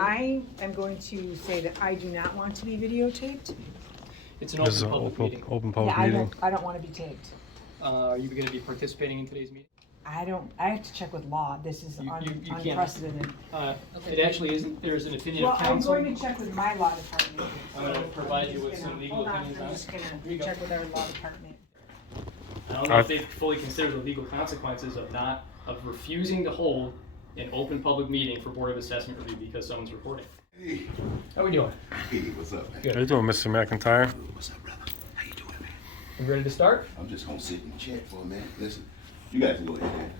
I am going to say that I do not want to be videotaped. It's an open public meeting. Open public meeting. I don't want to be taped. Are you going to be participating in today's meeting? I have to check with law. This is You can't. unprecedented. It actually isn't. There's an opinion Well, of counsel. I'm going to check with my law department. I'm going to provide you with some legal opinions on it. I'm just going to check with our law department. I don't know if they've fully considered the legal consequences of refusing to hold an open public meeting for Board of Assessment review because someone's recording. Hey. How we doing? Hey, what's up, man? Good. How you doing, Mr. McIntyre? What's up, brother? How you doing, man? You ready to start? I'm just gonna sit and chat for a minute. Listen, you guys can go ahead, man.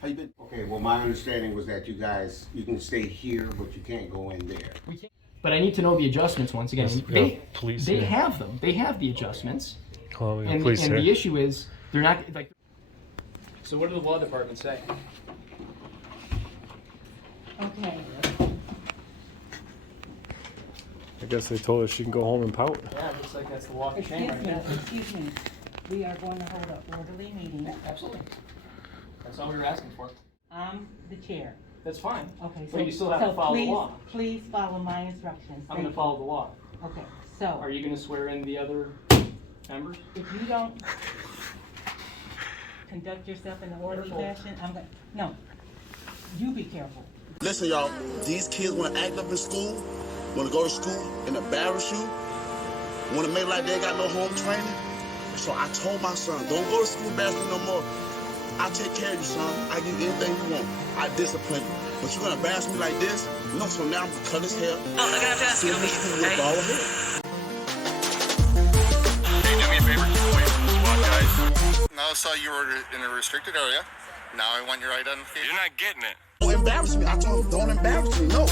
How you been? Okay, well, my understanding was that you can stay here, but you can't go in there. We can't. But I need to know the adjustments once again. They here. have them. They have the adjustments. Oh, yeah, And police here. the issue is they're not like. So what did the law department say? Okay. I guess they told her she can go home and pout. Yeah, it looks like that's the walk of shame right there. Excuse me, we are going to hold an orderly meeting. Absolutely. That's all we were asking for. I'm the chair. That's fine. Okay, But you still have to follow the law. Please follow my instructions. I'm going to follow the law. Okay, so, Are you going to swear in the other members? if you don't conduct yourself in an orderly fashion, no, you be careful. Listen, y'all, these kids want to act up in school, want to go to school and embarrass you, want to make like they got no home training. So I told my son, don't go to school embarrassing no more. I'll take care of you, son. I give you anything you want. I discipline you. But you're going to embarrass me like this? No, so now I'm going to cut his hair. Oh, I gotta ask you. Hey. All ahead. Hey, do me a favor, keep away from the SWAT guys. Now I saw you were in a restricted area. Now I want your identification. You're not getting it. Don't embarrass me. I told him, don't embarrass me. No.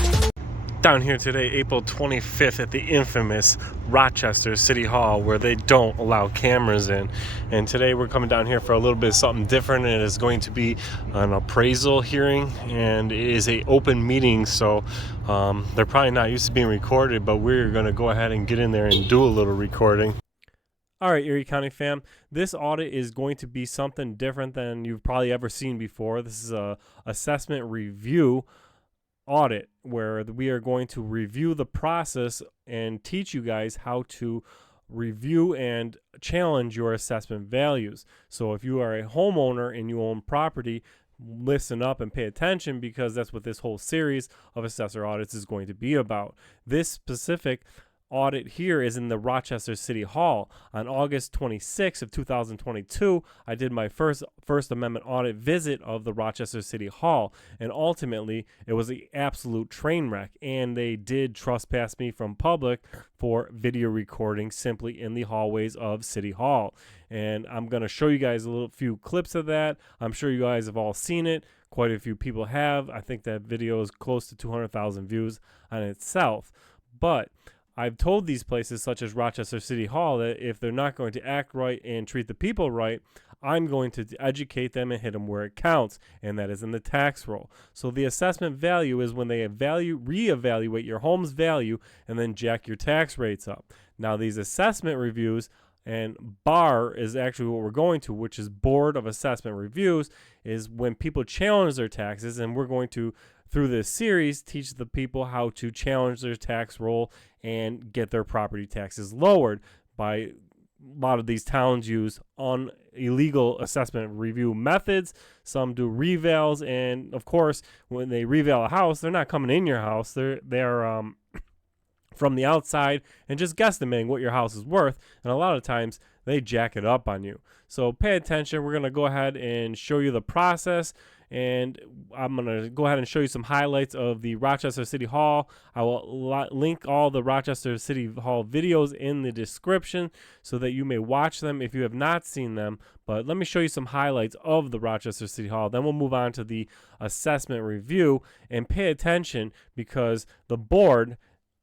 Down here today, April 25th, at the infamous Rochester City Hall, where they don't allow cameras in. And today we're coming down here for a little bit of something different. It is going to be an appraisal hearing, and it is an open meeting, so they're probably not used to being recorded, but we're going to go ahead and get in there and do a little recording. All right, Erie County fam, this audit is going to be something different than you've probably ever seen before. This is a assessment review audit where we are going to review the process and teach you guys how to review and challenge your assessment values. So if you are a homeowner and you own property, listen up and pay attention, because that's what this whole series of assessor audits is going to be about. This specific audit here is in the Rochester City Hall. On August 26th of 2022, I did my First Amendment audit visit of the Rochester City Hall, and ultimately it was an absolute train wreck, and they did trespass me from public for video recording simply in the hallways of City Hall. And I'm going to show you guys a few clips of that. I'm sure you guys have all seen it. Quite a few people have. I think that video is close to 200,000 views on itself. But I've told these places such as Rochester City Hall that if they're not going to act right and treat the people right, I'm going to educate them and hit them where it counts, and that is in the tax roll. So the assessment value is when they reevaluate your home's value and then jack your tax rates up. Now these assessment reviews, and BAR is actually what we're going to, which is Board of Assessment Reviews, is when people challenge their taxes, and we're going to, through this series, teach the people how to challenge their tax roll and get their property taxes lowered. By a lot of these towns use illegal assessment review methods. Some do revals, and of course, when they reval a house, they're not coming in your house. They're from the outside and just guesstimating what your house is worth, and a lot of times they jack it up on you. So pay attention. We're going to go ahead and show you the process, and I'm going to go ahead and show you some highlights of the Rochester City Hall. I will link all the Rochester City Hall videos in the description so that you may watch them if you have not seen them. But let me show you some highlights of the Rochester City Hall. Then we'll move on to the assessment review, and pay attention because the board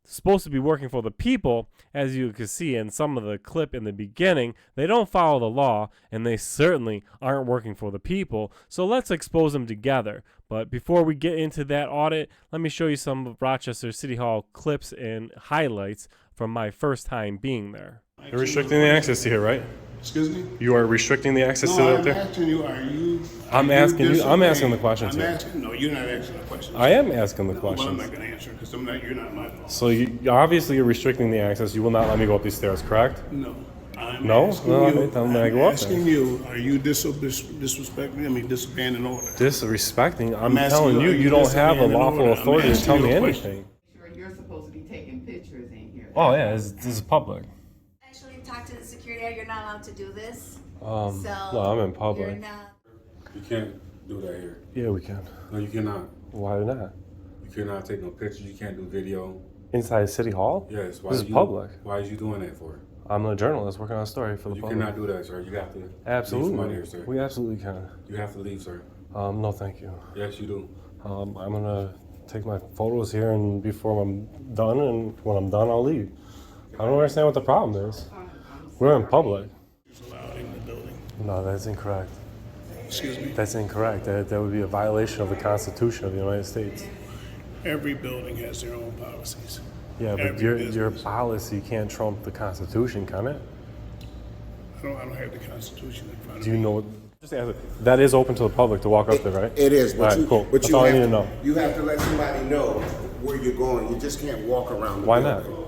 supposed to be working for the people. As you can see in some of the clip in the beginning, they don't follow the law, and they certainly aren't working for the people. So let's expose them together. But before we get into that audit, let me show you some of Rochester City Hall clips and highlights from my first time being there. They're restricting the access here, right? Excuse me? You are restricting the access to No, that I'm there? asking you, are you? I'm are you asking you- I'm asking the disobeying? questions I'm here. asking, no, you're not asking the questions. I am asking the No, well, I'm questions. not gonna answer because you're not my boss. So you obviously you're restricting the access. You will not let me go up these stairs, correct? No. I'm No? asking No, you, I'm gonna go up asking there. you, are you disrespecting me? I mean, disobeying an order? Disrespecting? I'm asking telling you, you, are you you don't have a disobeying an lawful order? I'm authority to asking tell you me a question. anything. Sure, you're supposed to be taking pictures in here. Oh yeah, this is public. Actually, talk to the security. You're not allowed to do this. No, So I'm in you're public. not. You can't do that here. Yeah, we can. No, you cannot. Why not? You cannot take no pictures. You can't do video. Inside City Hall? Yes. This is public. Why is you doing that for? I'm a journalist working on a story for the You public. cannot do that, sir. You have to. Absolutely. Leave from out here, sir. We absolutely can. You have to leave, sir. No, thank you. Yes, you do. I'm gonna take my photos here, and before I'm done, and when I'm done, I'll leave. I don't understand what the problem is. We're in public. It's allowed in the building. No, that's incorrect. Excuse me? That's incorrect. That would be a violation of the Constitution of the United States. Every building has their own policies. Yeah, but Every your business. policy can't trump the Constitution, can it? I don't have the Constitution in front of Do me. you know what? Just ask it. That is open to the public to walk up there, right? It is, All right, cool. but That's all I need to know. You have to let somebody know where you're going. You just can't walk around the Why not? building.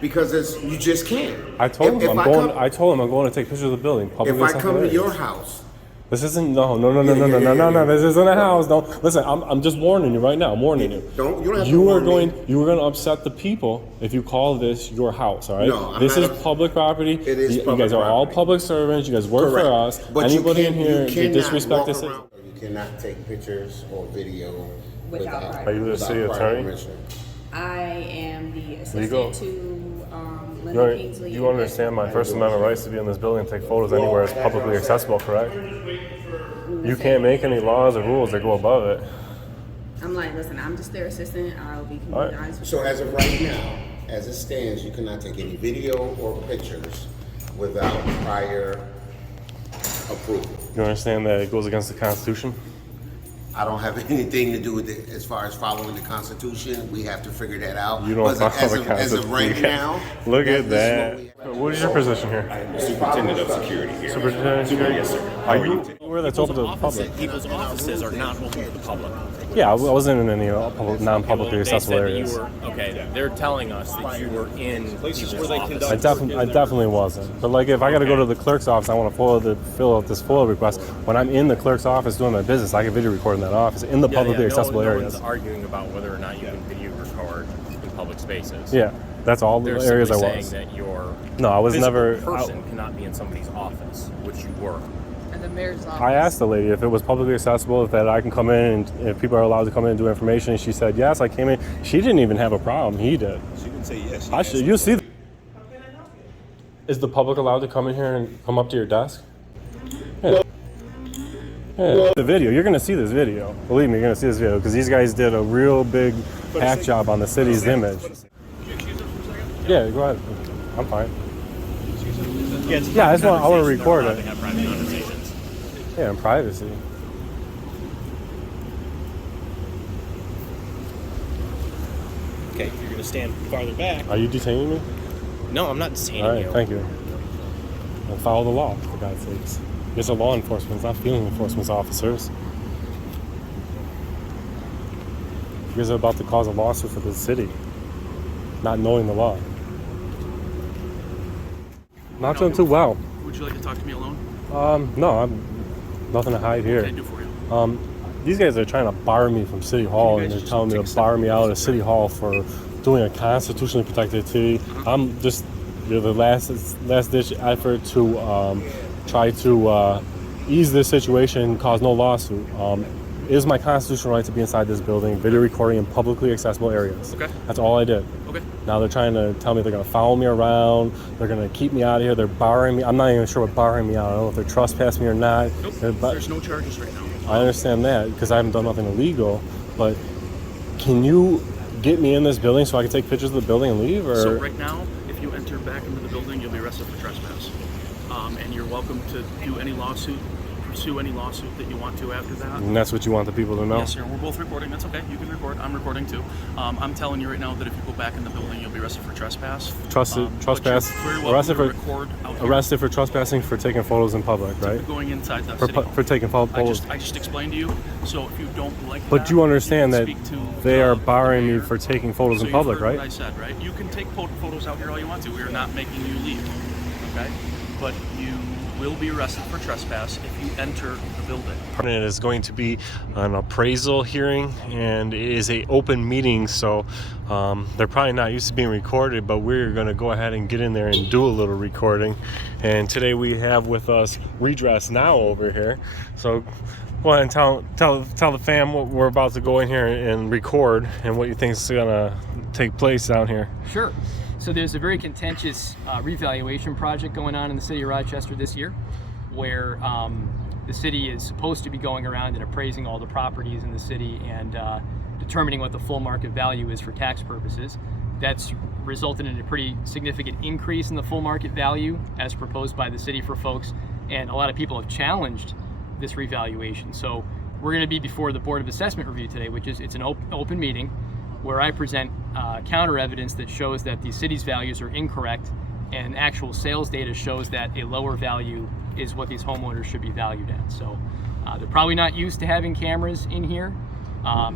Because you just can't. I told him If I'm I going. come- I told him I'm going to take pictures of the building. If Publicly I accessible come to areas. your house, This isn't no. Yeah. This isn't a house. No, listen. I'm just warning you right now. I'm warning you. you don't have to You are warn going. me. You are going to upset the people if you call this your house. All right. No, I'm this not is ups- public property. It is You public guys are all property. public servants. You guys work correct. for us. But Anybody in here you that cannot disrespect walk this. around. You cannot take pictures or video Without Are you the without city prior attorney? permission. I am the assistant Legal. to You, Linda Kingsley. you understand my First Amendment rights to be in this building and take photos anywhere it's publicly accessible, correct? You can't make any laws or rules that go above it. I'm like, listen, I'm just their assistant. I'll be All right. completely honest with So you. as of right now, as it stands, you cannot take any video or pictures without prior approval. You understand that it goes against the Constitution? I don't have anything to do with it as far as following the Constitution. We have to figure that out. You don't But follow the as of right Constitution. now, Look at this is that. what we have. What is your position here? Superintendent of security here. Superintendent of security? Yes, sir. Are you anywhere that's open to the public? People's offices are not open to the public. Yeah, I wasn't in any non-publicly accessible areas. They're telling us that you were in people's offices. I definitely wasn't. But like, if I got to go to the clerk's office, I want to fill out this FOIA request. When I'm in the clerk's office doing my business, I can video record in that office in the publicly accessible no areas. one's arguing about whether or not you can video record in public spaces. Yeah, that's all the They're areas I simply was. saying that your No, I was physical never. person cannot be in somebody's office, which you were. And the mayor's office. I asked the lady if it was publicly accessible, if that I can come in and if people are allowed to come in and do information. And she said yes. I came in. She didn't even have a problem. He did. She didn't say yes. I should. You see. Is the public allowed to come in here and come up to your desk? Yeah. Yeah. The video. You're gonna see this video. Believe me, you're gonna see this video because these guys did a real big hack job on the city's image. Yeah, go ahead. I'm fine. Yeah, I want to record it. Yeah, in privacy. Okay, you're gonna stand farther back. Are you detaining me? No, I'm not detaining All right, you. thank you. And follow the law, for God's sakes. It's a law enforcement, it's not feeling enforcement officers. You guys are about to cause a lawsuit for the city, not knowing the law. Not doing too well. Would you like to talk to me alone? No, I'm nothing to hide here. What can I do for you? These guys are trying to bar me from City Hall, and they're telling me to bar me out of City Hall for doing a constitutionally protected activity. I'm just the last ditch effort to try to ease this situation and cause no lawsuit. It is my constitutional right to be inside this building, video recording in publicly accessible areas. Okay. That's all I did. Okay. Now they're trying to tell me they're going to follow me around. They're going to keep me out of here. They're barring me. I'm not even sure what barring me out. I don't know if they're trespassing me or not. Nope. But There's no charges right now. I understand that because I haven't done nothing illegal. But can you get me in this building so I can take pictures of the building and leave? Or So right now, if you enter back into the building, you'll be arrested for trespass. And you're welcome to do any lawsuit pursue any lawsuit that you want to after that. And that's what you want the people to know? Yes, sir. We're both recording. That's okay. You can record. I'm recording too. I'm telling you right now that if you go back in the building, you'll be arrested for trespass. Trespass. Arrested for trespassing for taking photos in public, right? For going inside the city hall. For taking photos. I just explained to you. So if you don't like But that, you understand can that speak to they are barring me mayor. for taking photos So in public, you've heard right? what I said, right? You can take photos out here all you want to. We are not making you leave, okay? But you will be arrested for trespass if you enter the building. It is going to be an appraisal hearing, and it is a open meeting, so they're probably not used to being recorded, but we're going to go ahead and get in there and do a little recording. And today we have with us Redress Now over here. So go ahead and tell the fam what we're about to go in here and record and what you think is going to take place down here. Sure. So there's a very contentious revaluation project going on in the city of Rochester this year, where the city is supposed to be going around and appraising all the properties in the city and determining what the full market value is for tax purposes. That's resulted in a pretty significant increase in the full market value as proposed by the city for folks, and a lot of people have challenged this revaluation. So we're going to be before the Board of Assessment review today, which is it's an open meeting where I present counter evidence that shows that the city's values are incorrect, and actual sales data shows that a lower value is what these homeowners should be valued at. So they're probably not used to having cameras in here.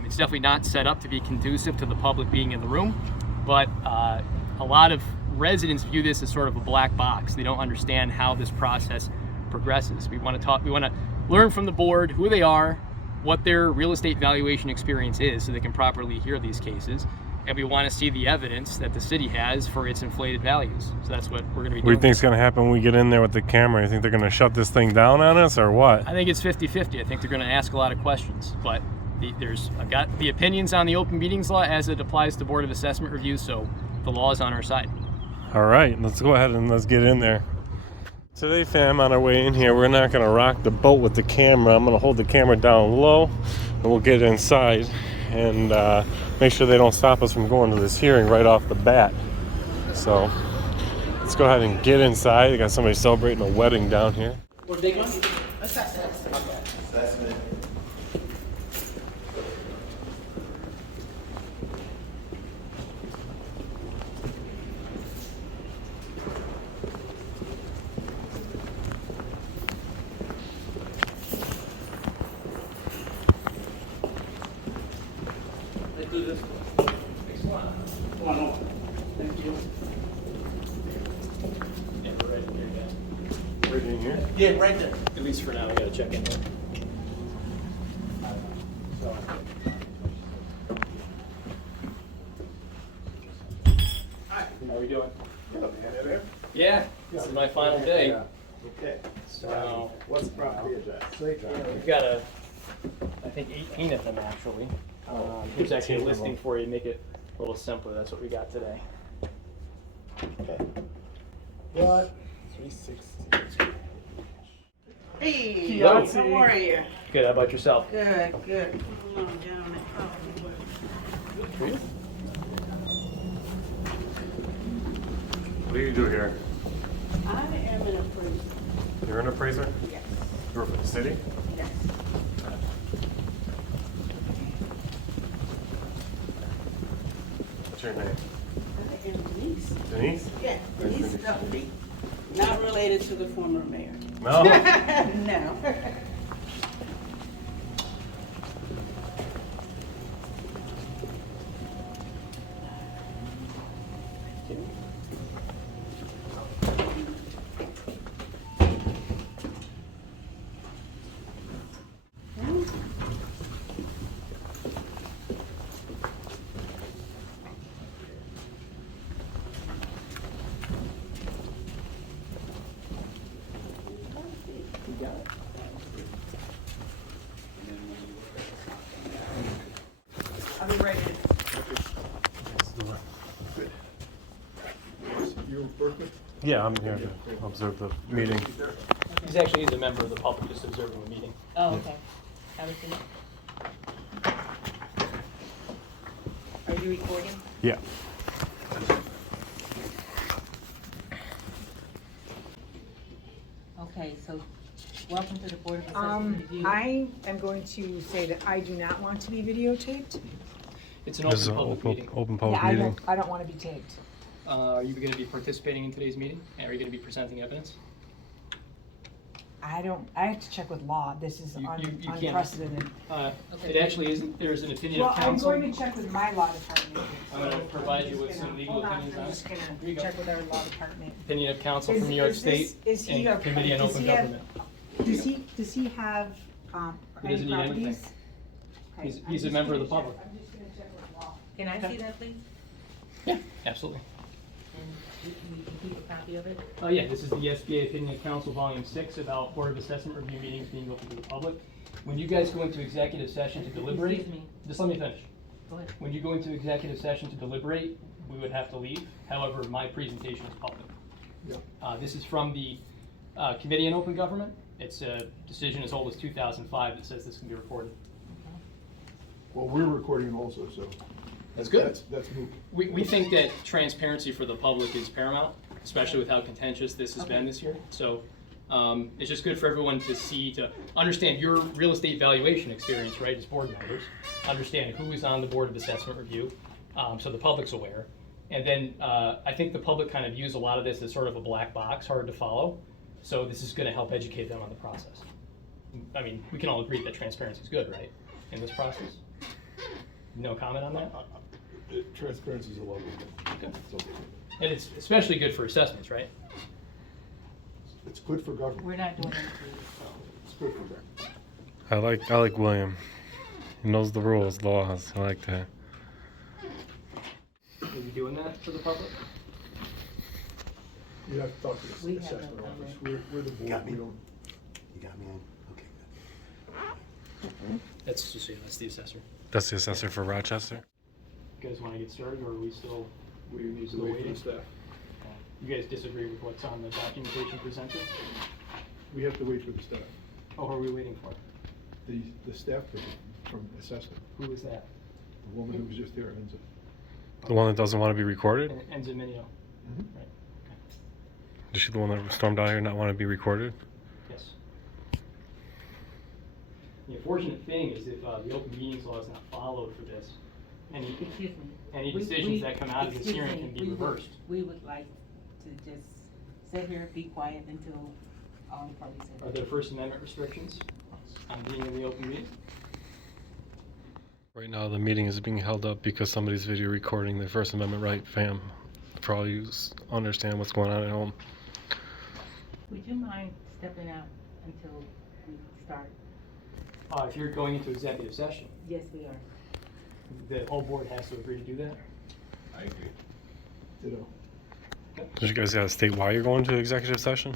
It's definitely not set up to be conducive to the public being in the room, but a lot of residents view this as sort of a black box. They don't understand how this process progresses. We want to learn from the board who they are, what their real estate valuation experience is, so they can properly hear these cases, and we want to see the evidence that the city has for its inflated values. So that's what we're going to be doing. What do you think is going to happen when we get in there with the camera? You think they're going to shut this thing down on us, or what? I think it's 50-50. I think they're going to ask a lot of questions, but I've got the opinions on the open meetings law as it applies to Board of Assessment review, so the law is on our side. All right, let's go ahead and let's get in there. Today, fam, on our way in here, we're not going to rock the boat with the camera. I'm going to hold the camera down low, and we'll get inside and make sure they don't stop us from going to this hearing right off the bat. So let's go ahead and get inside. They got somebody celebrating a wedding down here. What big one? Assessment. Assessment. Do this. Thank you. Yeah, we're right here, yeah. Right in here? Yeah, right there. At least for now, we got to check in there. How are we doing? Yeah, this is my final day. Okay. So, What's the property address? we've got I think 18 of them actually. Here's actually a listing for you to make it a little simpler. That's what we got today. Okay. What? 360. Hey, Yahtzee. how are you? Good, how about yourself? Good, good. Hold on, down What do you do here? I am an appraiser. You're an appraiser? Yes. You're for the city? Yes. What's your name? I am Denise. Denise? Yeah, Nice Denise to meet Doherty. Not related to the former mayor. No? No. I'll be ready. Yeah, I'm here to observe the meeting. He's a member of the public just observing the meeting. Oh, okay. Have a seat. Are you recording? Yeah. Okay, so Welcome to the Board of Accessor review. I am going to say that I do not want to be videotaped. It's an This is open an public meeting. open public Yeah, meeting. I don't want to be taped. Are you going to be participating in today's meeting? Are you going to be presenting evidence? I have to check with law. This is You can't. unprecedented. It actually isn't. There's an opinion Well, of I'm counsel. going to check with my law department. I'm going to provide you with some legal Hold on, opinions on I'm it. just Here gonna you go. check with our law department. Opinion of counsel from New York State and Committee on Open Government. Does he have, He any doesn't need anything. properties? Okay, He's I'm a just member of gonna the public. check- I'm just gonna check with law. Can I see that, please? Yeah, absolutely. And you can keep a copy of it? Yeah, this is the SBA Opinion of Counsel, Volume 6, about Board of Assessment review meetings being open to the public. When you guys go into executive session to deliberate, Excuse me. just let me finish. Go ahead. When you go into executive session to deliberate, we would have to leave. However, my presentation is public. This is from the Committee on Open Government. It's a decision as old as 2005 that says this can be recorded. Well, we're recording it also, so. That's good. That's moot. We think that transparency for the public is paramount, especially with how contentious this has been this year. So it's just good for everyone to see, to understand your real estate valuation experience, right, as board members, understand who is on the Board of Assessment Review, so the public's aware. And then I think the public kind of views a lot of this as sort of a black box, hard to follow. So this is going to help educate them on the process. I mean, we can all agree that transparency is good, right, in this process? No comment on that? Transparency is a lovely thing. Good. It's okay. And it's especially good for assessments, right? It's good for government. We're not doing anything. It's good for government. I like William. He knows the rules, laws. I like that. Are you doing that for the public? You have to talk to the We have no assessment office. comment. We're the board. got me? We don't. You got me on? Okay, good. That's just, that's the assessor. That's the assessor for Rochester. You guys want to get started, or are we still? We need to Still wait for waiting? the staff. You guys disagree with what's on the documentation presented? We have to wait for the staff. Oh, who are we waiting for? The staff person from assessment, Who is that? the woman who was just here, Enza. The one that doesn't want to be recorded? Enza Mineo. Mhm. Right. Is she the one that stormed out here and not want to be recorded? Yes. The unfortunate thing is if the open meetings law is not followed for this, Excuse me. any decisions that come out of this hearing can be reversed. We would like to just sit here, be quiet until all the parties Are have. there First Amendment restrictions on being in the open meeting? Right now, the meeting is being held up because somebody's video recording their First Amendment right, fam. For all you understand what's going on at home. Would you mind stepping out until we start? If you're going into executive session, Yes, we are. the whole board has to agree to do that? I agree. Ditto. You guys gotta state why you're going to executive session?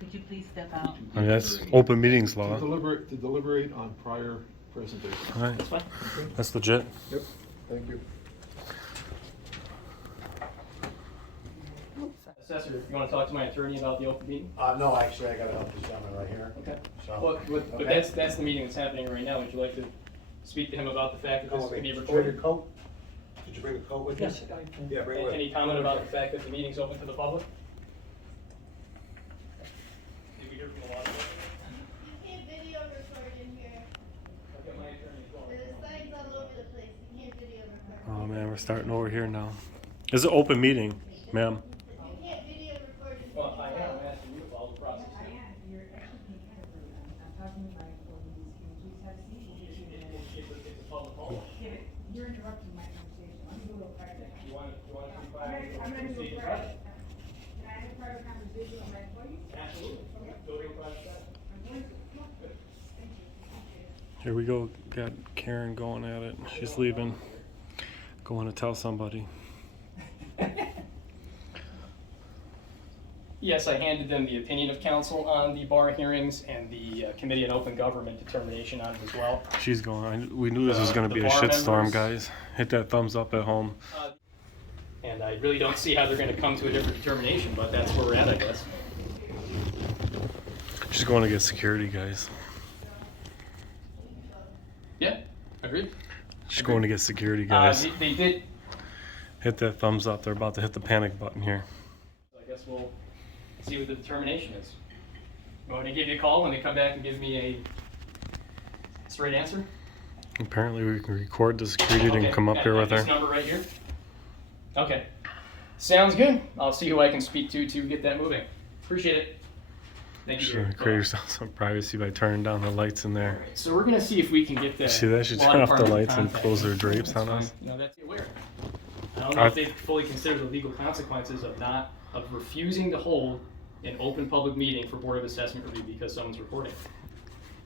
Could you please step out? I mean, that's open meetings law. To deliberate on prior presentations. All right. That's fine. That's legit. Yep, thank you. Assessor, you want to talk to my attorney about the open meeting? No, actually, I gotta help this gentleman right here. Okay. So. Well, but that's the meeting that's happening right now. Would you like to speak to him about the fact that this can be recorded? coat? Did you bring a coat with you? Yes. Yeah, bring it with you. Any comment about the fact that the meeting's open to the public? Did we hear from the law department? You can't video record in here. I'll get my attorney as well. There's signs all over the place. You can't video record. Oh man, we're starting over here now. It's an open meeting, ma'am. You can't video record in here. Well, I am asking you to follow the process. It's a public hall. You're interrupting my conversation. Let me go real private. You want to be quiet? I'm gonna go Proceed to private. Can I have a private conversation with my employees? Absolutely. Go to a private session. I'm going to. Come on. Thank you. Here we go. Got Karen going at it. She's leaving. Going to tell somebody. Yes, I handed them the opinion of counsel on the BAR hearings and the Committee on Open Government determination on it as well. She's going. We knew this was going to The be a bar shitstorm, members. guys. Hit that thumbs up at home. And I really don't see how they're going to come to a different determination, but that's where we're at, I guess. She's going to get security, guys. Yeah, agreed. She's going to get security, guys. They did. Hit that thumbs up. They're about to hit the panic button here. I guess we'll see what the determination is. Want to give you a call when they come back and give me a straight answer? Apparently we can record the security and come up here with her. This number right here? Okay. Sounds good. I'll see who I can speak to get that moving. Appreciate it. Thank you. Sure, create yourself some privacy by turning down the lights in there. So we're going to see if we can get that. See that? She turn off the lights and close their drapes on us. You know, that's aware. I don't know if they fully consider the legal consequences of refusing to hold an open public meeting for Board of Assessment review because someone's recording.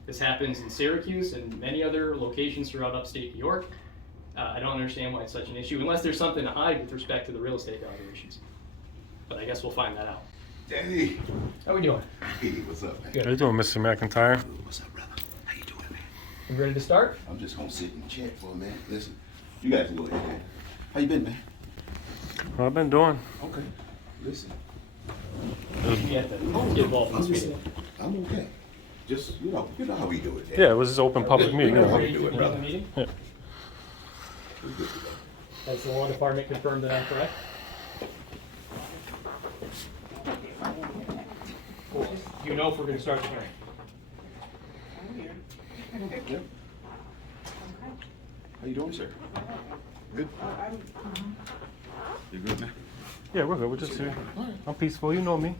This happens in Syracuse and many other locations throughout upstate New York. I don't understand why it's such an issue, unless there's something to hide with respect to the real estate valuations. But I guess we'll find that out. Daddy. How we doing? Hey, what's up, man? How you doing, Mr. McIntyre? What's up, brother? How you doing, man? You ready to start? I'm just gonna sit and chat for a minute. Listen, you guys can go ahead, man. How you been, man? What I've been doing? Okay. Listen. You have to get involved in this meeting. I'm okay. Just, you know how we do it, Dad. Yeah, it was just open public meeting. You know how we do it, brother. Yeah. Has the law department confirmed that I'm correct? Cool. You know if we're going to start the hearing. Yeah. How you doing, sir? Good. You good, man? Yeah, we're good. We're just here. I'm peaceful. You know me.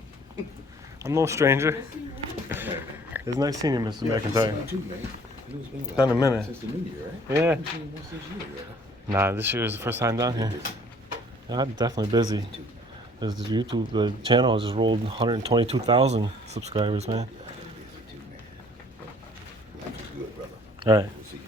I'm no stranger. It's nice seeing you, Mr. McIntyre. It's been a minute. Since the new year, right? Yeah. Since this year, right? Nah, this year is the first time down here. Yeah, I'm definitely busy. There's the YouTube, the channel has just rolled 122,000 subscribers, man. Good, brother. All right. We'll see.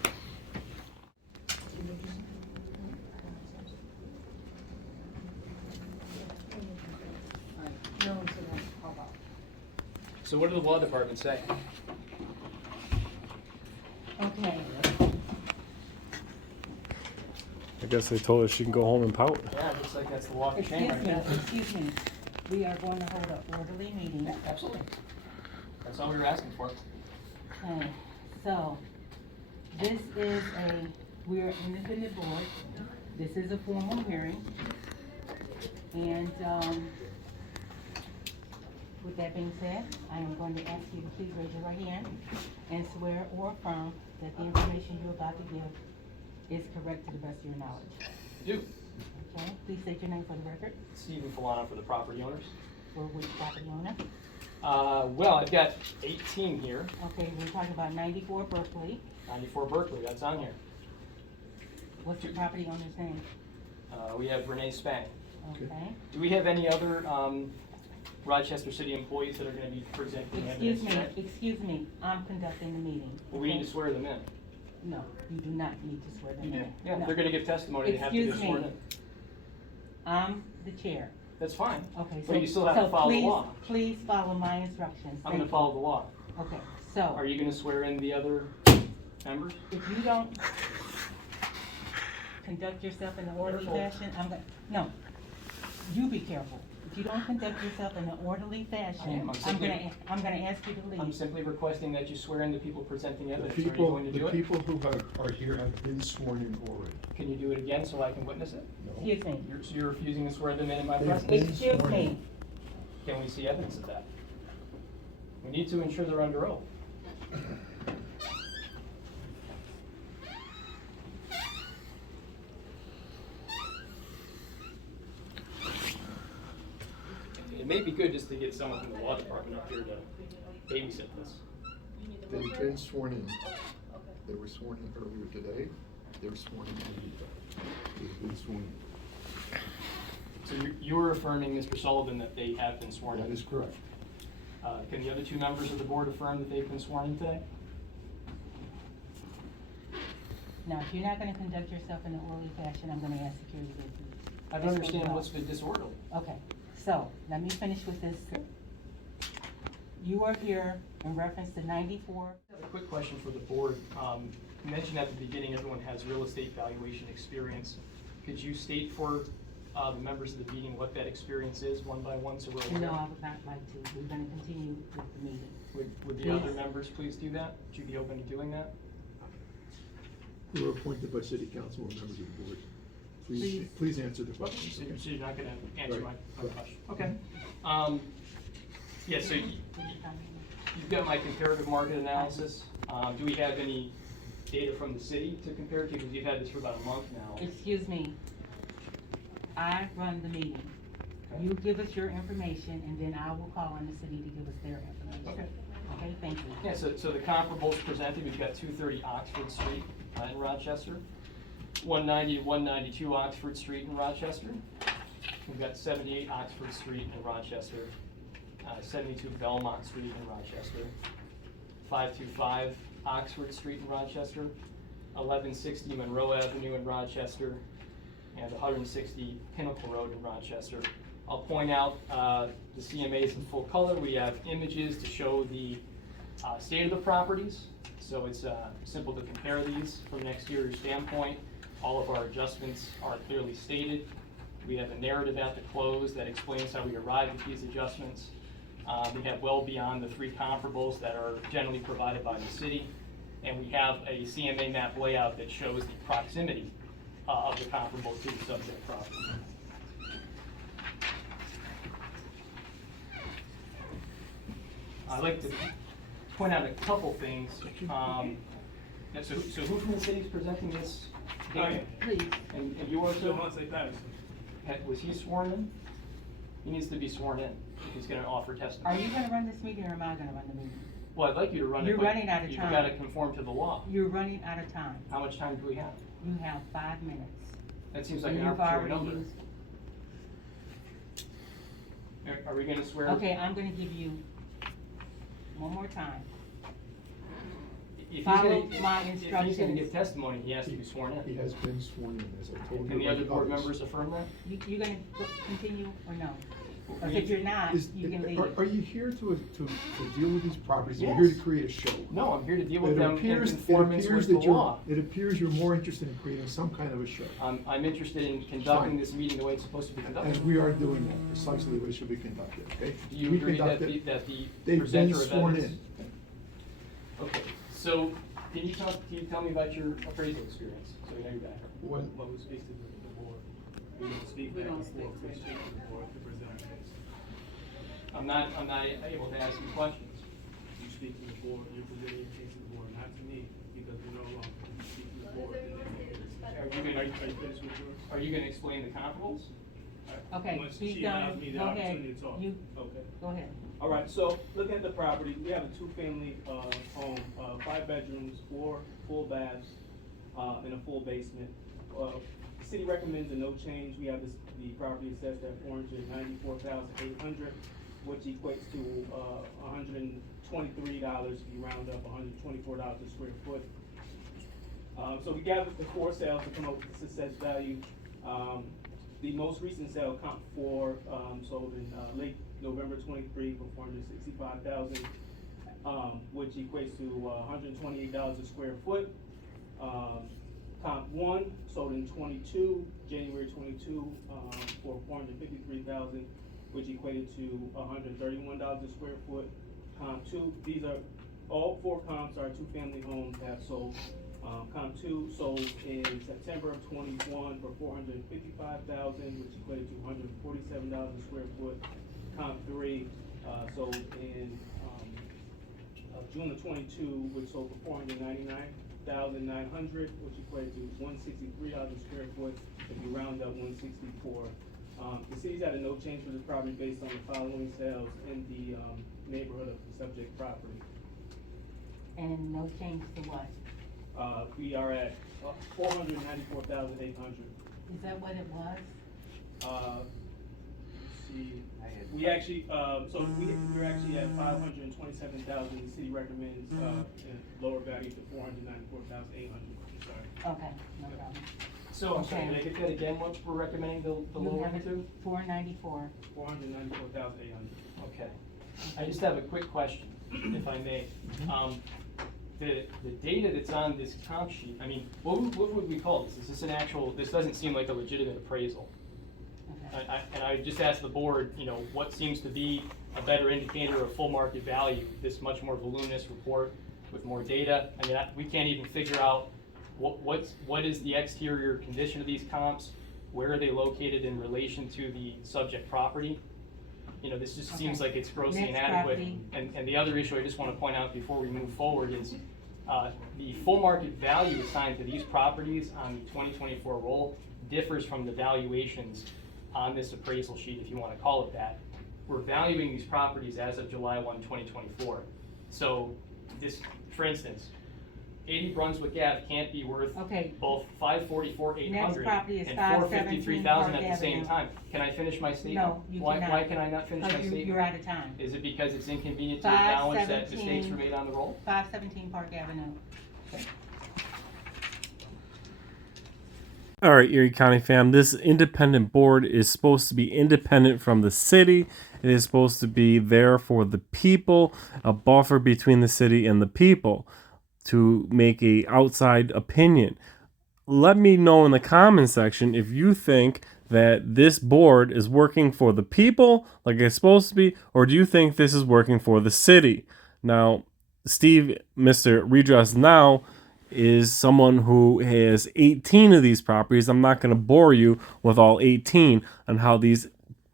So what did the law department say? Okay. I guess they told her she can go home and pout. Yeah, it looks like that's the walk of shame right there. Excuse me. We are going to hold an orderly meeting. Yeah, absolutely. That's all we were asking for. Okay, so, this is we are independent board. This is a formal hearing. And, with that being said, I am going to ask you to please raise your right hand and swear or affirm that the information you're about to give is correct to the best of your knowledge. Do. Okay, please state your name for the record. Stephen Filano for the property owners. For which property owner? Well, I've got 18 here. Okay, we're talking about 94 Berkeley. 94 Berkeley, that's on here. What's your property owner's name? We have Renee Spang. Okay. Do we have any other Rochester City employees that are going to be presenting evidence tonight? Excuse me, I'm conducting the meeting. Well, we need to swear them in. No, you do not need to swear them You do. in. Yeah, No. they're going to give testimony. They have to be Excuse sworn me. in. I'm the chair. That's fine. Okay, But you still have to follow the law. Please follow my instructions. I'm going to follow the law. Okay, so. Are you going to swear in the other members? If you don't conduct yourself in an orderly fashion, no, you be careful. If you don't conduct yourself in an orderly fashion, I'm gonna ask you to leave. I'm simply requesting that you swear in the people presenting The evidence. Are you people, going to do the it? people who are here have been sworn in already. Can you do it again so I can witness it? Excuse me. So you're refusing to swear them in my They've presence? been Excuse sworn me. in. Can we see evidence of that? We need to ensure they're under oath. It may be good just to get someone from the law department up here to babysit this. They've been sworn in. They were sworn in earlier today. They were sworn in earlier. They've been sworn in. So you're affirming, Mr. Sullivan, that they have been sworn in? That is correct. Can the other two members of the board affirm that they've been sworn in today? Now, if you're not gonna conduct yourself in an orderly fashion, I'm gonna ask security to. I don't understand what's been disorderly. Okay, so, let me finish with this. You are here in reference to 94. A quick question for the board. You mentioned at the beginning everyone has real estate valuation experience. Could you state for the members of the meeting what that experience is, one by one, so we're aware? No, I would not like to. We're gonna continue with the meeting. Would the Please. other members please do that? Would you be open to doing that? We were appointed by city council or members of the board. Please answer the question. So you're not gonna answer Right. my question? Okay. Yeah, so you've got my comparative market analysis. Do we have any data from the city to compare to? Because you've had this for about a month now. Excuse me. I run the meeting. Okay. You give us your information, and then I will call on the city to give us their information. Okay. Okay, thank you. Yeah, so the comparables presented, we've got 230 Oxford Street in Rochester, 190 to 192 Oxford Street in Rochester. We've got 78 Oxford Street in Rochester, 72 Belmont Street in Rochester, 525 Oxford Street in Rochester, 1160 Monroe Avenue in Rochester, and 160 Pinnacle Road in Rochester. I'll point out the CMAs in full color. We have images to show the state of the properties, so it's simple to compare these from an exterior standpoint. All of our adjustments are clearly stated. We have a narrative at the close that explains how we arrived at these adjustments. We have well beyond the 3 comparables that are generally provided by the city, and we have a CMA map layout that shows the proximity of the comparables to the subject property. I'd like to point out a couple things. So who from the city is presenting this? Please. And you also? Was he sworn in? He needs to be sworn in if he's going to offer testimony. Are you going to run this meeting, or am I going to run the meeting? Well, I'd like you to run it. You're running out of time. You've got to conform to the law. You're running out of time. How much time do we have? You have 5 minutes. That seems like And an you've arbitrary already number. used- Are we going to swear? Okay, I'm going to give you one more time. If Follow he's my If he's instructions. going to give testimony, he has to be sworn in. He has been sworn in, as I told you. And the other board others. members affirm that? You going to continue or no? Or We- if you're not, you can leave. Are you here to deal with these properties? You're Yes. here to create a show? No, I'm here to deal with It them in appears- conformance with the that you're- law. It appears you're more interested in creating some kind of a show. I'm interested in conducting Fine. this meeting the way it's supposed to be conducted. And we are doing that precisely the way it should be conducted, okay? Do you We agree that conduct the, it- that the They've been presenter of sworn evidence? in. Okay, so can you tell me about your appraisal experience, so we know your background? What we speak to the board. We don't speak back and forth, we speak to the board to present our case. I'm not able to ask you questions. You speak to the board, you're presenting your case to the board, not to me, because we're no longer. You speak to the board. And then Are you are you finished with yours? Are you gonna explain the comparables? Okay, Once he's she allows done. me the Go ahead. opportunity to talk. You, Okay. go ahead. All right, so looking at the property, we have a 2-family home, 5 bedrooms, 4 full baths, and a full basement. The city recommends a no change. We have the property assessed at $494,800, which equates to $123 if you round up, $124 a square foot. So we gathered the 4 sales to come up with the assessed value. The most recent sale, comp 4, sold in late November 23 for $465,000, which equates to $128 a square foot. Comp 1 sold in January 22, for $453,000, which equated to $131 a square foot. Comp 2, these are all 4 comps are 2-family homes that have sold. Comp 2 sold in September of 21 for $455,000, which equated to $147 a square foot. Comp 3 sold in June of 22, which sold for $499,900, which equated to $163 a square foot. If you round up, 164. The city's had a no change for this property based on the following sales in the neighborhood of the subject property. And no change to what? We are at $494,800. Is that what it was? See, we actually, so we're actually at $527,000. The city recommends a lower value to $494,800. Sorry. Okay, no problem. So, I'm sorry, Okay. can I get that again, what we're recommending the You lower have it to? 494. $494,800. Okay. I just have a quick question, if I may. The data that's on this comp sheet, I mean, what would we call this? Is this an actual, this doesn't seem like a legitimate appraisal. And I just asked the board, you know, what seems to be a better indicator of full market value, this much more voluminous report with more data? I mean, we can't even figure out what is the exterior condition of these comps? Where are they located in relation to the subject property? this just seems like it's grossly Next inadequate. property. And the other issue I just want to point out before we move forward is the full market value assigned to these properties on the 2024 roll differs from the valuations on this appraisal sheet, if you want to call it that. We're valuing these properties as of July 1, 2024. So this, for instance, 80 Brunswick Ave can't be worth both 544,800 property is and 517 453,000 at Park the same Avenue. time. Can I finish my statement? No, you why, cannot. why can I not finish my statement? You're out of time. Is it because it's inconvenient to acknowledge that mistakes were made on the roll? 517 Park Avenue. All right, Erie County fam, this independent board is supposed to be independent from the city. It is supposed to be there for the people, a buffer between the city and the people to make a outside opinion. Let me know in the comment section if you think that this board is working for the people like it's supposed to be, or do you think this is working for the city? Now, Steve, Mr. Redress Now, is someone who has 18 of these properties. I'm not going to bore you with all 18 on how these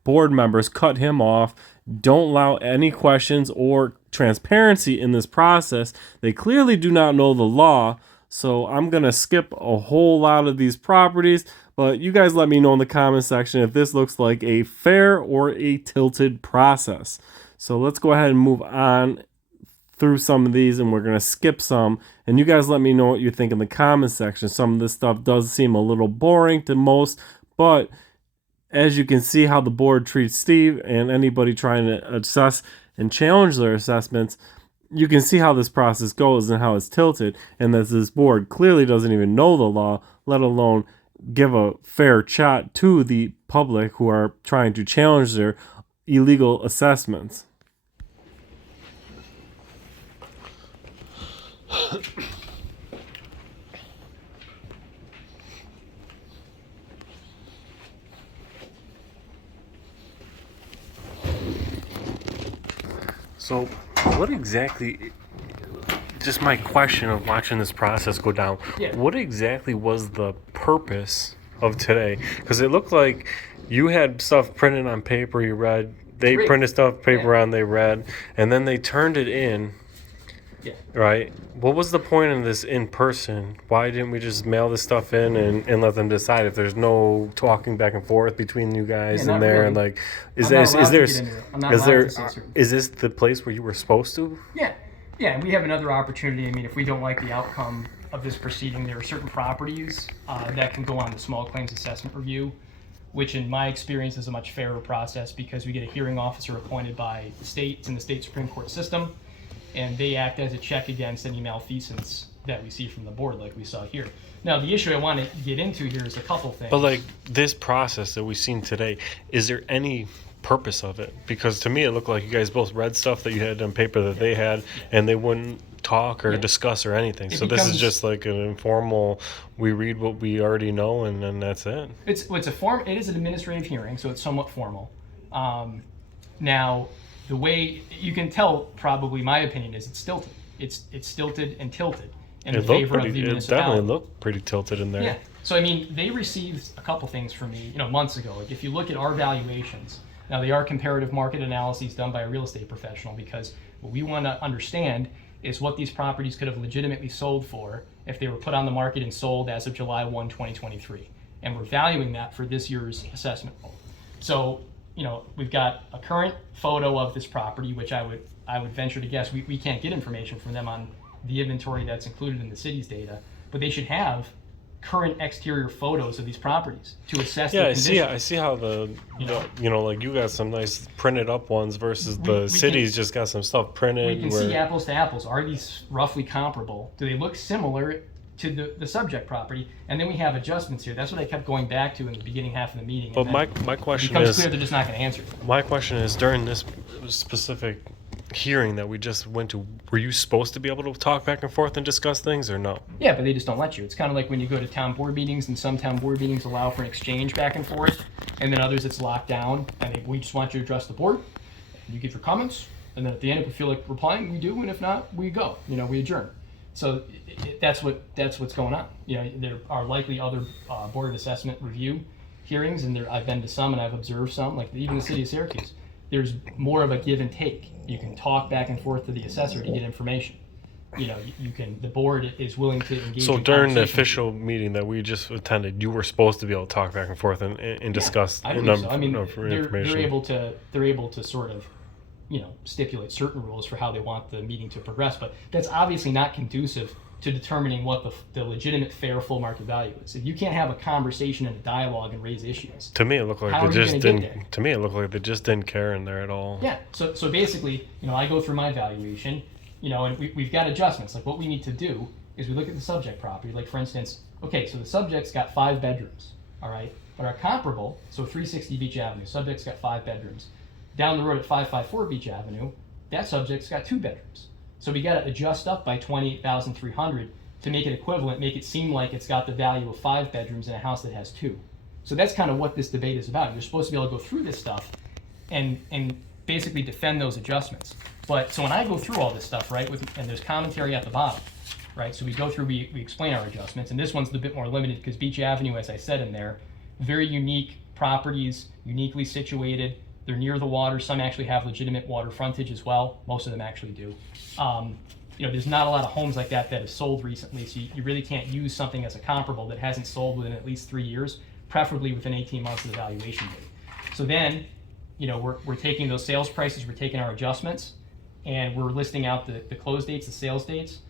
board members cut him off, don't allow any questions or transparency in this process. They clearly do not know the law, so I'm going to skip a whole lot of these properties, but you guys let me know in the comment section if this looks like a fair or a tilted process. So let's go ahead and move on through some of these, and we're going to skip some, and you guys let me know what you think in the comment section. Some of this stuff does seem a little boring to most, but as you can see how the board treats Steve and anybody trying to assess and challenge their assessments, you can see how this process goes and how it's tilted, and that this board clearly doesn't even know the law, let alone give a fair shot to the public who are trying to challenge their illegal assessments. So, what exactly, just my question of watching this process go down, what exactly was the purpose of today? Because it looked like you had stuff printed on paper you read, they printed stuff paper on they read, and then they turned it in. Right? What was the point of this in person? Why didn't we just mail this stuff in and let them decide if there's no talking back and forth between you guys in there? Really. And like, is this the place where you were supposed to? Yeah, and we have another opportunity. I mean, if we don't like the outcome of this proceeding, there are certain properties that can go on the small claims assessment review, which in my experience is a much fairer process because we get a hearing officer appointed by the state. It's in the state Supreme Court system. And they act as a check against any malfeasance that we see from the board like we saw here. Now, the issue I want to get into here is a couple things. But like this process that we've seen today, is there any purpose of it? Because to me, it looked like you guys both read stuff that you had on paper that they had, and they wouldn't talk or discuss or anything. So this is just like an informal, we read what we already know, and then that's it. It's a form. It is an administrative hearing, so it's somewhat formal. Now, the way you can tell, probably my opinion is it's stilted. It's stilted and tilted in favor of the municipality. It definitely looked pretty tilted in there. Yeah. So I mean, they received a couple things from me, months ago. Like if you look at our valuations, now they are comparative market analyses done by a real estate professional, because what we want to understand is what these properties could have legitimately sold for if they were put on the market and sold as of July 1, 2023. And we're valuing that for this year's assessment. So, we've got a current photo of this property, which I would venture to guess we can't get information from them on the inventory that's included in the city's data, but they should have current exterior photos of these properties to assess the condition. I see how like you got some nice printed up ones versus the city's just got some stuff printed. We can see apples to apples. Are these roughly comparable? Do they look similar to the subject property? And then we have adjustments here. That's what I kept going back to in the beginning half of the meeting. But my question it becomes is, clear they're just not going to answer. My question is, during this specific hearing that we just went to, were you supposed to be able to talk back and forth and discuss things, or no? Yeah, but they just don't let you. It's kind of like when you go to town board meetings, and some town board meetings allow for an exchange back and forth, and then others it's locked down, and we just want you to address the board, and you give your comments, and then at the end, if we feel like replying, we do, and if not, we go. We adjourn. So that's what's going on. There are likely other Board of Assessment review hearings, and I've been to some and I've observed some, like even the city of Syracuse. there's more of a give and take. You can talk back and forth to the assessor to get information. You know, you can. The board is willing to engage. So in during the conversation. official meeting that we just attended, you were supposed to be able to talk back and forth and discuss I believe so. I mean, information. they're able to sort of, you know, stipulate certain rules for how they want the meeting to progress, but that's obviously not conducive to determining what the legitimate, fair, full market value is. If you can't have a conversation and a dialogue and raise issues, To me, it looked like how they are you just gonna get there? didn't. To me, it looked like they just didn't care in there at all. Yeah. So basically, you know, I go through my evaluation, you know, and we've got adjustments. Like what we need to do is we look at the subject property. Like for instance, okay, so the subject's got 5 bedrooms, all right? But our comparable, so 360 Beach Avenue, subject's got 5 bedrooms. Down the road at 554 Beach Avenue, that subject's got 2 bedrooms. So we got to adjust up by $28,300 to make it equivalent, make it seem like it's got the value of 5 bedrooms in a house that has 2. So that's kind of what this debate is about. You're supposed to be able to go through this stuff and basically defend those adjustments. But so when I go through all this stuff, right, and there's commentary at the bottom, right? So we go through, we explain our adjustments, and this one's a bit more limited because Beach Avenue, as I said in there, very unique properties, uniquely situated. They're near the water. Some actually have legitimate water frontage as well. Most of them actually do. You know, there's not a lot of homes like that have sold recently, so you really can't use something as a comparable that hasn't sold within at least 3 years, preferably within 18 months of the valuation date. So then, you know, we're taking those sales prices, we're taking our adjustments, and we're listing out the close dates, the sales dates,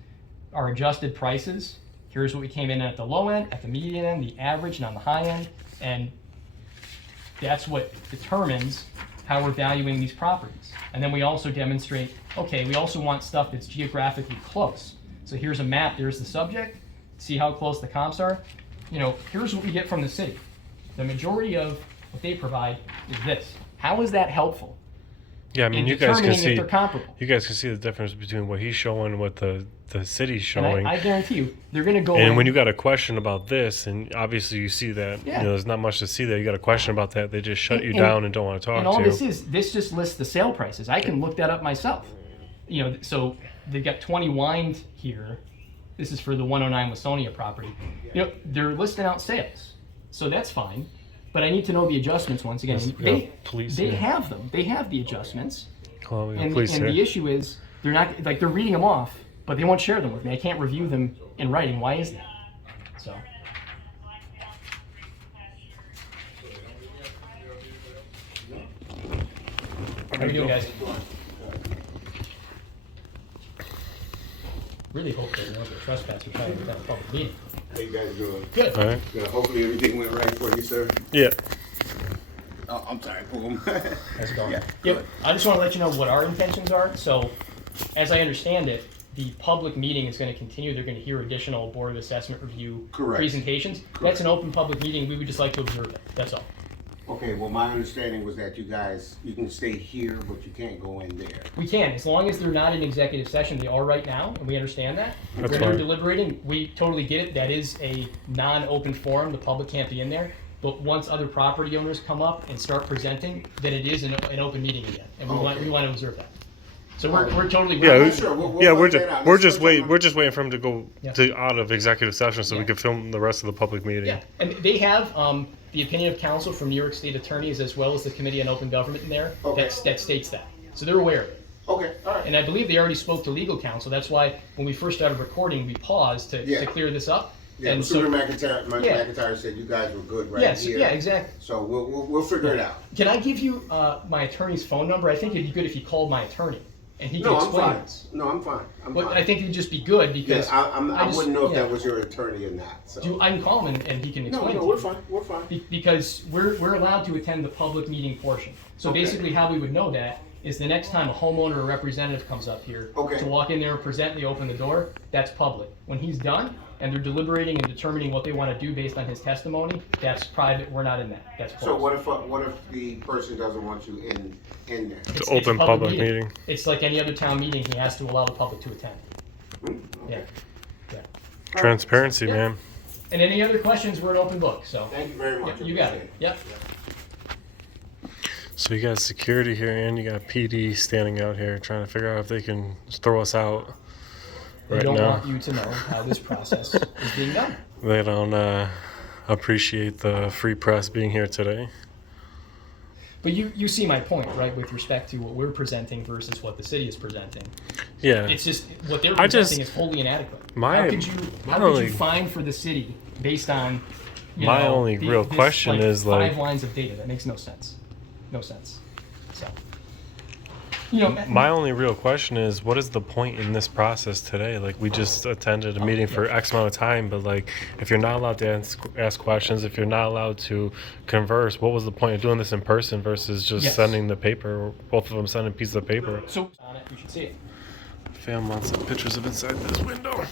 our adjusted prices. Here's what we came in at the low end, at the median end, the average, and on the high end, and that's what determines how we're valuing these properties. And then we also demonstrate, okay, we also want stuff that's geographically close. So here's a map, there's the subject, see how close the comps are. You know, here's what we get from the city. The majority of what they provide is this. How is that helpful? Yeah, I mean, in you guys can determining if see. they're comparable. You guys can see the difference between what he's showing and what the city's showing. And I guarantee you, they're going to go. And in, when you got a question about this, and obviously you see that, Yeah. you know, there's not much to see there. You got a question about that, they just shut you and- down and don't want to talk and to all you. this just lists the sale prices. I can look that up myself. You know, so they've got 20 Wind here. This is for the 109 Wasonia property. You know, they're listing out sales, so that's fine. But I need to know the adjustments once again. Yes, we They got police they here. have them. They have the adjustments. Well, we got And police here. the issue is they're not like they're reading them off, but they won't share them with me. I can't review them in writing. Why is that? So. How are we doing, guys? Really hope there's no trespass. We're trying to get that public meeting. How you guys doing? Good. All right. Hopefully everything went right for you, sir. Yeah. Oh, I'm sorry, boom. How's it going? Yeah, Yep. good. I just want to let you know what our intentions are. So, as I understand it, the public meeting is going to continue. They're going to hear additional Board of Assessment review Correct. presentations. That's an open public meeting. We would just like to observe it. That's all. Okay, well, my understanding was that you can stay here, but you can't go in there. We can, as long as they're not in executive session. They are right now, and we understand that. That's When they're fine. deliberating, we totally get it. That is a non-open forum. The public can't be in there. But once other property owners come up and start presenting, then it is an open meeting again, and we want to observe that. So we're totally Yeah, we're- Sure, we'll yeah, work that out. we're Let's just work waiting. on- We're just waiting for him to go Yeah. out of executive session so we Yeah. can film the rest of the public meeting. Yeah, and they have the opinion of counsel from New York State attorneys as well as the Committee on Open Government in there Okay. that states that. So they're aware of it. Okay, all right. And I believe they already spoke to legal counsel. That's why when we first started recording, we paused to Yeah. clear this up. Yeah, and Super so, McIntyre said you guys were good right yes, here. yeah, exactly. So we'll figure it out. Can I give you my attorney's phone number? I think it'd be good if you called my attorney and he could No, I'm explain fine. this. No, I'm fine. I'm But fine. I think it'd just be good because Yeah, I just- wouldn't know if yeah. that was your attorney or not. So. I can call him and he can No, explain. no, to we're you. fine. We're fine. Because we're allowed to attend the public meeting portion. So Okay. basically how we would know that is the next time a homeowner or representative comes up here Okay. to walk in there and present and they open the door, that's public. When he's done and they're deliberating and determining what they want to do based on his testimony, that's private. We're not in that. That's closed. So what if the person doesn't want you in there? It's a open public meeting. It's like any other town meeting. He has to allow the public to attend. Yeah. Yeah. Transparency, Yeah. man. And any other questions, we're an open book. So Thank you very much. you got Appreciate it. Yep. So you got security here, and you got PD standing out here trying to figure out if they can throw us out. They Right don't now, want you to know how this process is being done. they don't appreciate the free press being here today. But you see my point, right, with respect to what we're presenting versus what the city is presenting. Yeah. It's just what they're presenting is wholly inadequate. How could you fine for the city based on my only real question is 5 lines of data? That makes no sense. No sense. So my only real question is, what is the point in this process today? Like, we just attended a meeting for X amount of time, but like, if you're not allowed to ask questions, if you're not allowed to converse, what was the point of doing this in person versus just sending the paper, or both of them sending pieces of paper? So on it, you should see it. Fam wants some pictures of inside this window.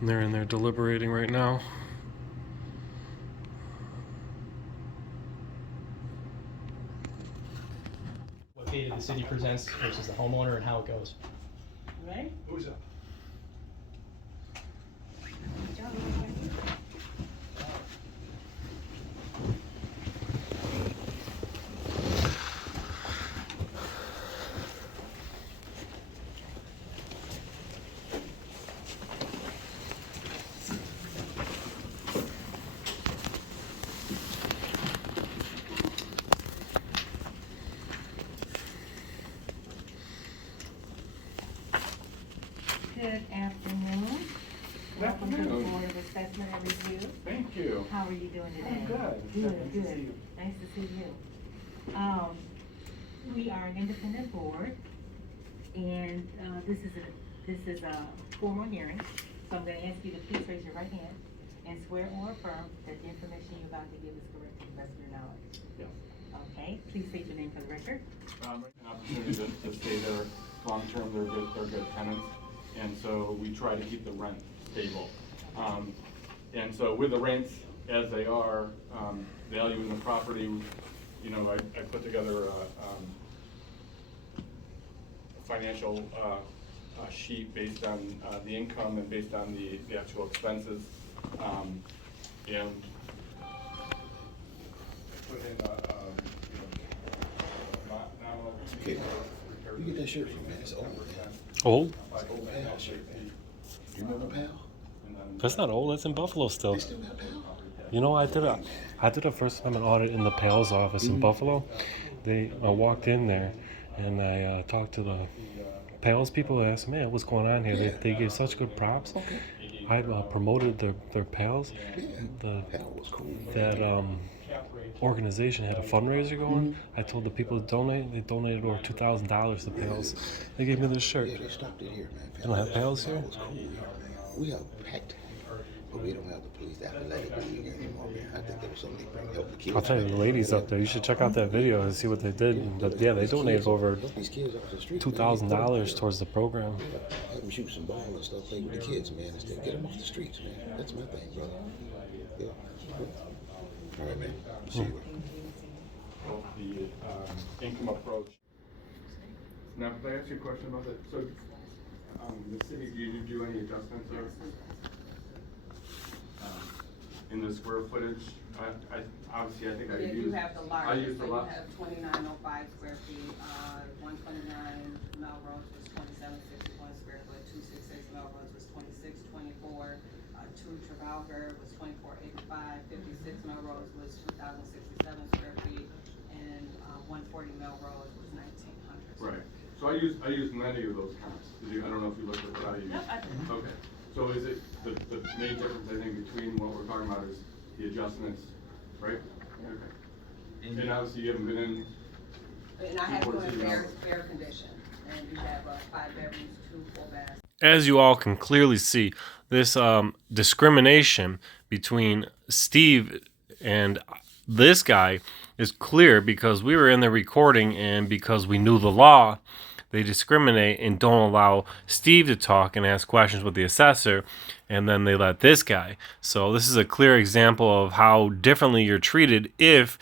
And they're in there deliberating right now. What data the city presents versus the homeowner and how it goes. Right? Who's up? Good afternoon. Welcome to the Board of Assessment and Review. Thank you. How are you doing today? I'm good. Good, Nice to see good. you. Nice to see you. We are an independent board, and this is a formal hearing. So I'm going to ask you to please raise your right hand and swear or affirm that the information you're about to give is correct to the best of your knowledge. Yes. Okay. Please state your name for the record. An opportunity to stay there long term. They're good tenants, and so we try to keep the rent stable. And so with the rents as they are, value in the property, you know, I put together a financial sheet based on the income and based on the actual expenses, and put in Okay. You get that shirt from, man? It's old. Old? Pal shirt, man. You remember Pal? That's not old. That's in Buffalo still. They still got Pal? You know, I did a first time an audit in the PAL's office in Buffalo. I walked in there and I talked to the PAL's people. I asked them, man, what's going on here? They gave such good props. I promoted their PALs. That organization had a fundraiser going. I told the people to donate. They donated over $2,000 to PALs. They gave me this shirt. Yeah, they stopped it here, man. They don't have PALs here? Was cool. We are packed, but we don't have the police athletic league anymore, man. I think there was something they bring help the kids. I'll tell you, the ladies up there, you should check out that video and see what they did. But yeah, they donated over $2,000 towards the program. Have them shoot some ball and stuff, play with the kids, man. Instead, get them off the streets, man. That's my thing, brother. Yeah. All right, man. See you. The income approach. Now, could I ask you a question about that? So, the city, do you do any adjustments there? In the square footage? Obviously, I think I Yeah, use. you have the largest, I use the so you lot. have 2905 square feet, 129 Melrose was 2761 square foot, 266 Melrose was 2624, 2 Trafalgar was 2485, 56 Melrose was 2067 square feet, and 140 Melrose was 1900. Right. So I use many of those comps. I don't know if you looked at what I use. Yep, I did. Okay. So is it the main difference I think between what we're talking about is the adjustments, right? Okay. And obviously you haven't been in. And I have you in fair condition, and you have 5 bedrooms, 2 full baths. As you all can clearly see, this discrimination between Steve and this guy is clear because we were in the recording and because we knew the law. They discriminate and don't allow Steve to talk and ask questions with the assessor, and then they let this guy. So this is a clear example of how differently you're treated if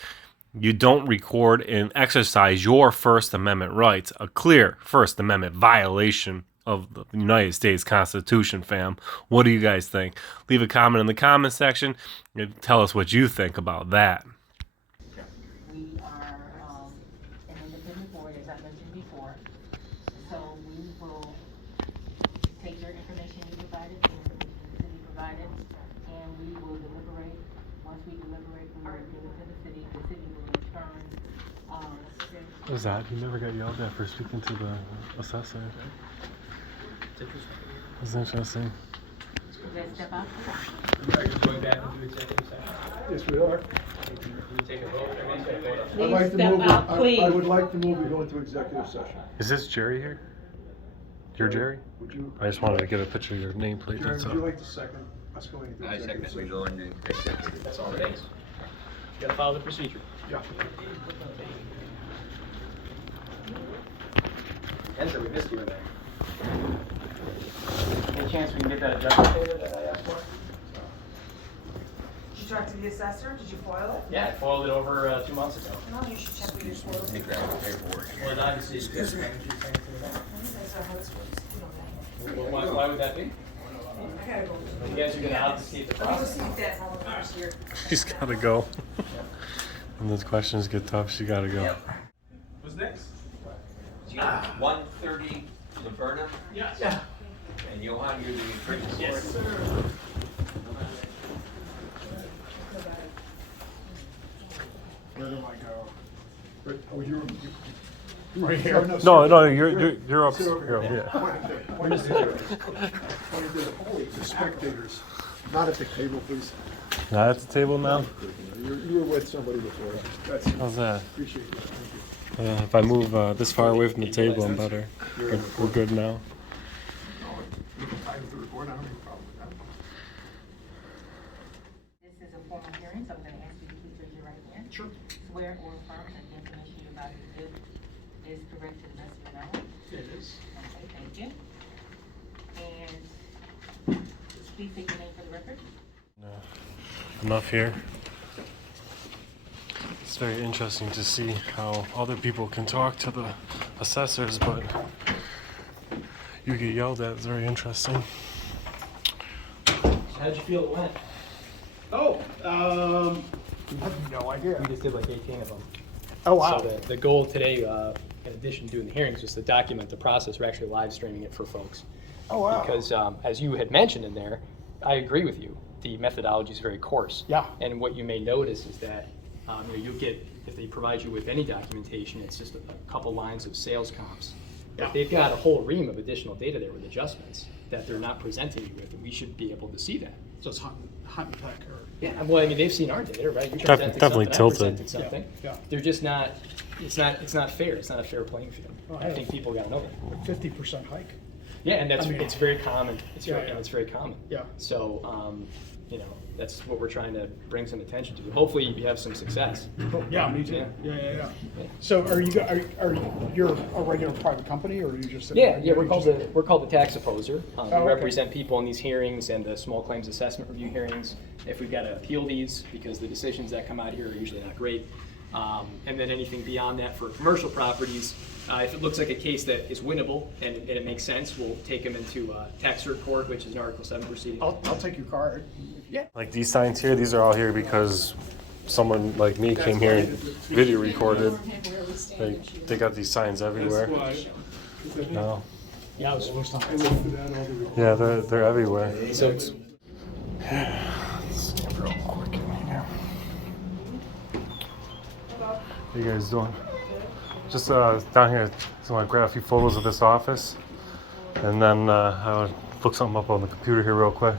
you don't record and exercise your First Amendment rights. A clear First Amendment violation of the United States Constitution, fam. What do you guys think? Leave a comment in the comment section and tell us what you think about that. We are an independent board, as I mentioned before. So we will take your information you provided, the information the city provided, and we will deliberate. Once we deliberate, we will give it to the city will in turn, What was that? You never got yelled at for speaking to the assessor. That's interesting. let's step out. Going back into executive session. Yes, we are. Can we take a vote? I'd like to step move, out, please. I would like to move we go into executive session. Is this Jerry here? You're Jerry? Would you? I just wanted to get a picture of your nameplate. Jerry, That's would all. you like to second us going into executive session? go into executive. That's all it is. You gotta follow the procedure. Yeah. Enza, we missed you in there. Any chance we can get that adjustment data that I asked for? Did you talk to the assessor? Did you foil it? Yeah, I foiled it over 2 months ago. No, you should check with your foil. Take that out of the paperwork. Well, and obviously, Excuse me. That's how this works. You know that. why would that be? I gotta go. You guys are gonna obfuscate the Let me go process. see if that all across here. She's gotta go. When those questions get tough, she gotta go. What's next? 130 Laverna. Yes. Yeah. And Johan, you're the purchase order. Yes, sir. Where do I go? Oh, you're right here. No, you're up. Sit over You're up, here. yeah. Point it there. Point it there. Holy, the spectators. Not at the table, please. Not at the table now? You were with somebody before. That's, How's that? appreciate it. Thank you. If I move this far away from the table, I'm better. We're good now. You can tie with the report. I don't have a problem with that. This is a formal hearing, so I'm gonna ask you to please raise your right hand. Sure. Swear or affirm that the information you're about to give is correct to the best of your knowledge. It is. Okay, thank you. And please state your name for the record. Enough here. It's very interesting to see how other people can talk to the assessors, but you get yelled at. It's very interesting. How'd you feel it went? Oh, I have no idea. We just did like 18 of them. Oh, wow. So the goal today, in addition to doing the hearings, was to document the process. We're actually live streaming it for folks. Oh, wow. Because as you had mentioned in there, I agree with you. The methodology is very coarse. Yeah. And what you may notice is that you'll get, if they provide you with any documentation, it's just a couple lines of sales comps. Yeah. But they've got a whole ream of additional data there with adjustments that they're not presenting you with, and we should be able to see that. So it's hot and tech or. Yeah, well, I mean, they've seen our data, right? You're Definitely presenting tilted. something, I presented something. Yeah, yeah. They're just not, it's not fair. It's not a fair playing field. Oh, I think people gotta know that. 50% hike. Yeah, and that's, I mean- it's very common. It's Yeah, very, yeah. it's very common. Yeah. So, that's what we're trying to bring some attention to. Hopefully you have some success. Yeah, me too. Yeah. Yeah. So are you, are you're a regular private company or are you just? Yeah, we're called the tax opposer. Oh, We okay. represent people in these hearings and the small claims assessment review hearings. If we've got to appeal these, because the decisions that come out here are usually not great. And then anything beyond that for commercial properties, if it looks like a case that is winnable and it makes sense, we'll take them into tax cert court, which is an Article 7 proceeding. I'll take your card. Yeah. Like these signs here, these are all here because someone like me came here and video recorded. They got these signs everywhere. No. Yeah, I was supposed to. Yeah, they're everywhere. So it's real quick in here. How you guys doing? Just down here, so I want to grab a few photos of this office, and then I would look something up on the computer here real quick.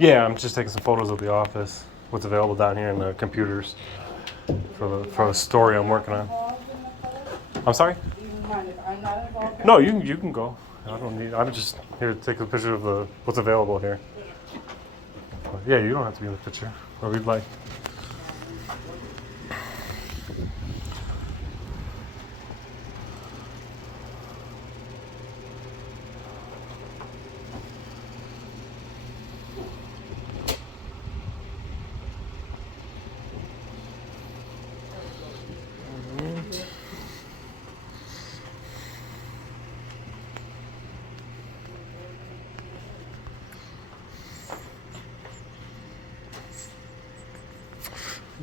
Yeah, I'm just taking some photos of the office, what's available down here in the computers for the story I'm working on. I'm sorry? No, you can go. I don't need. I'm just here to take a picture of what's available here. But yeah, you don't have to be in the picture, whatever you'd like.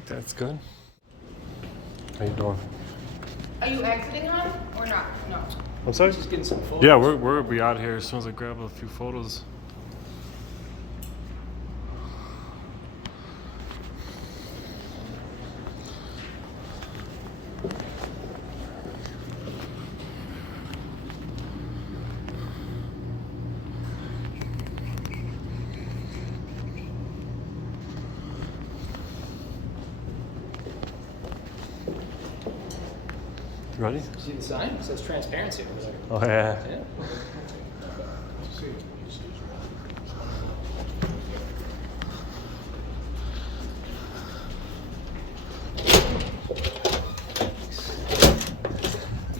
That's good. How you doing? Are you exiting home or not? No. I'm sorry? Just getting some photos. Yeah, we'll be out here as soon as I grab a few photos. Ready? See the sign? It says transparency over there. Oh, yeah.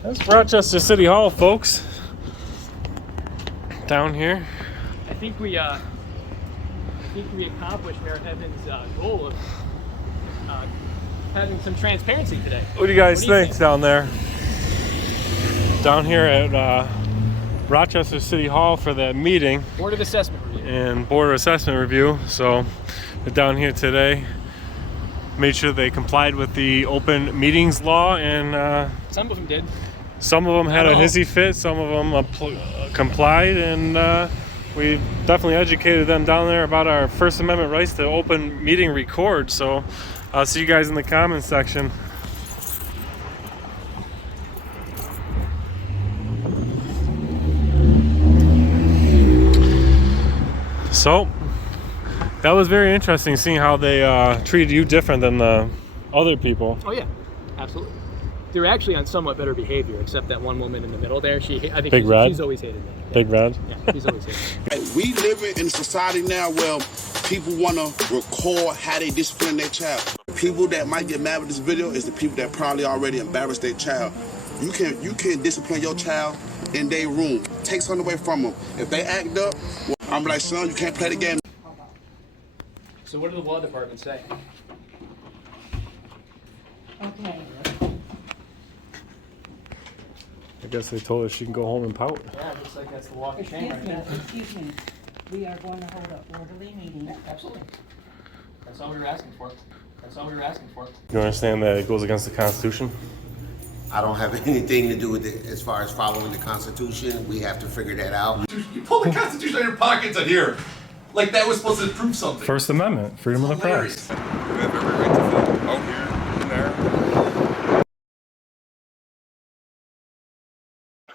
That's Rochester City Hall, folks. Down here. I think we accomplished Mayor Heaven's goal of having some transparency today. What do you guys think down there? Down here at Rochester City Hall for that meeting. Board of Assessment Review. And Board of Assessment Review. So they're down here today. Made sure they complied with the open meetings law, and some of them did. Some of them had a hissy fit, some of them complied, and we definitely educated them down there about our First Amendment rights to open meeting record. So I'll see you guys in the comments section. So that was very interesting, seeing how they treated you different than the other people. Oh yeah, absolutely. They were actually on somewhat better behavior, except that one woman in the middle there. I think Big Red? she's always hated me. Yeah. Big Red? Yeah, she's always hated me. We live in a society now where people want to record how they discipline their child. People that might get mad with this video is the people that probably already embarrassed their child. You can discipline your child in their room. Take something away from them. If they act up, well, I'm like, son, you can't play the game. So what did the law department say? Okay. I guess they told her she can go home and pout. Yeah, it looks like that's the walk of shame right there. Excuse me. We are going to hold an orderly meeting. Yeah, absolutely. That's all we were asking for. That's all we were asking for. You understand that it goes against the Constitution? I don't have anything to do with it as far as following the Constitution. We have to figure that out. You pull the Constitution out of your pockets out here. Like that was supposed to prove something. First Amendment, freedom of the press. You have every right to vote out here and there.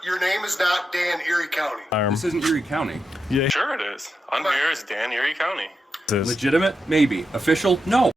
Your name is not Dan, Erie County. This isn't Erie County. Yeah, sure it is. On here is Dan, Erie County. Legitimate? Maybe. Official? No.